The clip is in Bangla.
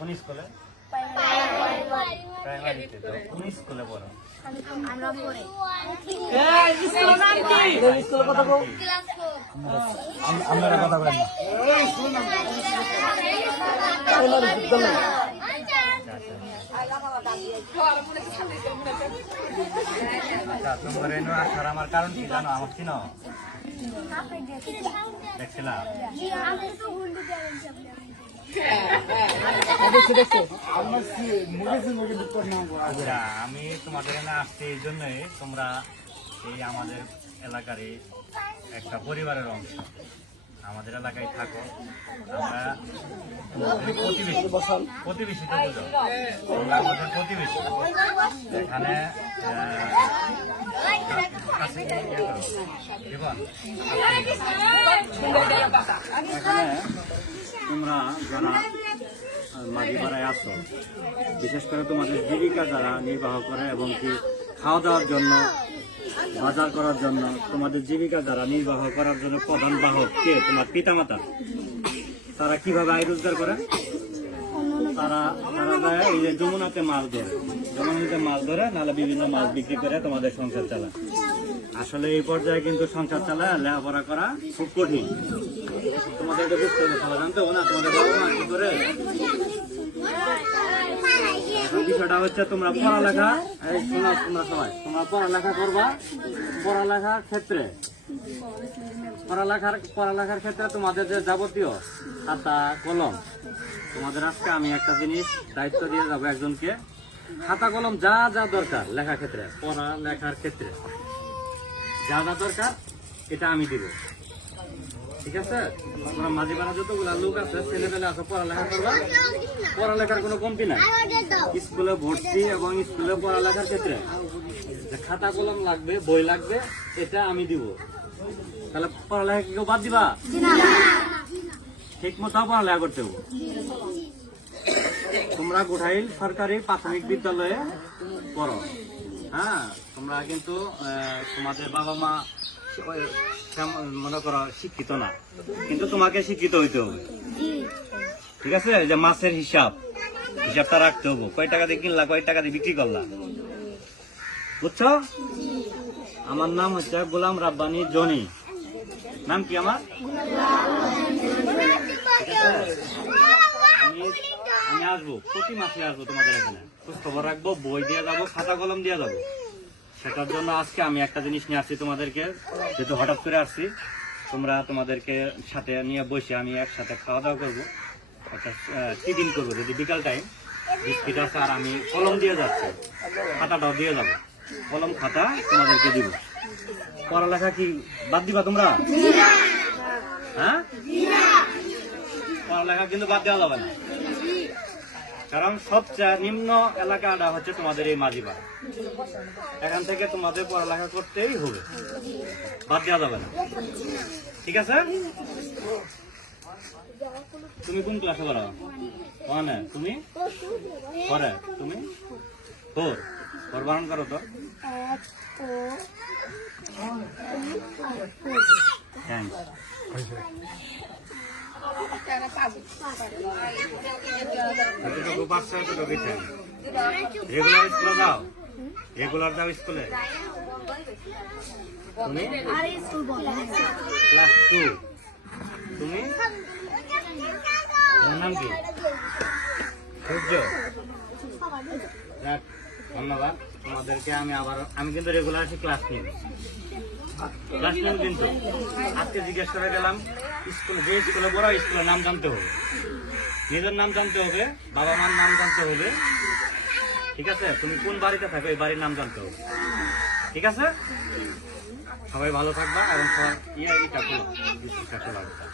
কোন স্কুলে? প্রাইমারিতে তো কোন স্কুলে পড়ো? আমরা কথা বলেন আসার আমার কারণ কি জানো? আমার চিনো দেখছিলাম। আমি তোমাদের এখানে আসছি এই জন্যই। তোমরা এই আমাদের এলাকারই একটা পরিবারের অংশ। আমাদের এলাকায় থাকো। আমরা প্রতিবেশী। প্রতিবেশী আমাদের প্রতিবেশী। এখানে এখানে তোমরা যারা মাঝি পাড়ায় আসো বিশেষ করে তোমাদের জীবিকা যারা নির্বাহ করে এবং কি খাওয়া দাওয়ার জন্য, বাজার করার জন্য, তোমাদের জীবিকা যারা নির্বাহ করার জন্য প্রধান বাহক কে? তোমার পিতামাতা। তারা কীভাবে আয় রোজগার করে? তারা তারা এই যে যমুনাতে মাছ ধরে, যমুনাতে মাছ ধরে, নাহলে বিভিন্ন মাছ বিক্রি করে তোমাদের সংসার চালায়। আসলে এই পর্যায়ে কিন্তু সংসার চালায়, লেখাপড়া করা খুব কঠিন। তোমাদের বুঝতে হবে জানতে না, তোমাদের বাবা মা কি করে? বিষয়টা হচ্ছে তোমরা পড়ালেখা শোনা তোমরা সবাই, তোমরা পড়ালেখা করবা, পড়ালেখার ক্ষেত্রে। পড়ালেখার পড়ালেখার ক্ষেত্রে তোমাদের যে যাবতীয় খাতা, কলম, তোমাদের আজকে আমি একটা জিনিস দায়িত্ব দিয়ে যাব একজনকে। খাতা, কলম, যা যা দরকার লেখার ক্ষেত্রে, পড়ালেখার ক্ষেত্রে। যা যা দরকার, এটা আমি দিব। ঠিক আছে? তোমরা মাঝে পাড়া যতগুলা লোক আছে ছেলে আছে, পড়ালেখা করবা। পড়ালেখার কোনো কমতি নাই। স্কুলে ভর্তি এবং স্কুলে পড়ালেখার ক্ষেত্রে খাতা কলম লাগবে, বই লাগবে, এটা আমি দিব। তাহলে পড়ালেখা কেউ বাদ দিবা? ঠিক মতো পড়ালেখা করতে হবে। তোমরা গোঠাইল সরকারি প্রাথমিক বিদ্যালয়ে পড়ো। হ্যাঁ তোমরা কিন্তু তোমাদের বাবা মা মনে করো, শিক্ষিত না। কিন্তু তোমাকে শিক্ষিত হইতে হবে। ঠিক আছে? যে মাছের হিসাব, হিসাবটা রাখতে হবে। কয় টাকা দিয়ে কিনলা, কয় টাকা দিয়ে বিক্রি করলা? বুঝছ? আমার নাম হচ্ছে গোলাম রাব্বানি জনি। নাম কি আমার? আমি আসব, প্রতি মাসে আসব তোমাদের এখানে। খোঁজ খবর রাখব, বই দিয়ে যাব, খাতা কলম দিয়ে যাব। সেটার জন্য আজকে আমি একটা জিনিস নিয়ে আসছি তোমাদেরকে, যেহেতু হঠাৎ করে আসছি, তোমরা তোমাদেরকে সাথে নিয়ে বসে আমি একসাথে খাওয়া দাওয়া করব, একটা টিফিন করব, যদি বিকাল টাইম বিস্কিট আছে আর আমি কলম দিয়ে যাচ্ছি, খাতাটাও দিয়ে যাব। কলম, খাতা তোমাদেরকে দিব। পড়ালেখা কি বাদ দিবা তোমরা? হ্যাঁ? পড়ালেখা কিন্তু বাদ দেওয়া যাবে না। কারণ সবচেয়ে নিম্ন এলাকাটা হচ্ছে তোমাদের এই মাঝিবা এখান থেকে তোমাদের পড়ালেখা করতেই হবে। বাদ দেওয়া যাবে না। ঠিক আছে? তুমি কোন ক্লাসে পড়ো ওয়ানে তুমি? পরে তুমি? ফোর। ফোর বারণ করো তো। এতটুকু পাঁচশো এতটুকু রেগুলার স্কুলে যাও। রেগুলার যাও স্কুলে। তুমি? Class two. তুমি? নাম কি? সূর্য। ধন্যবাদ। তোমাদেরকে আমি আবার আমি কিন্তু রেগুলার এসে ক্লাস নিই। আজকে জিজ্ঞেস করে গেলাম, স্কুল, যে স্কুলে পড়া স্কুলের নাম জানতে হবে। নিজের নাম জানতে হবে, বাবা মার নাম জানতে হবে। ঠিক আছে? তুমি কোন বাড়িতে থাকো, এই বাড়ির নাম জানতে হবে। ঠিক আছে? সবাই ভালো থাকবা এবং সবাই ইয়ে এটা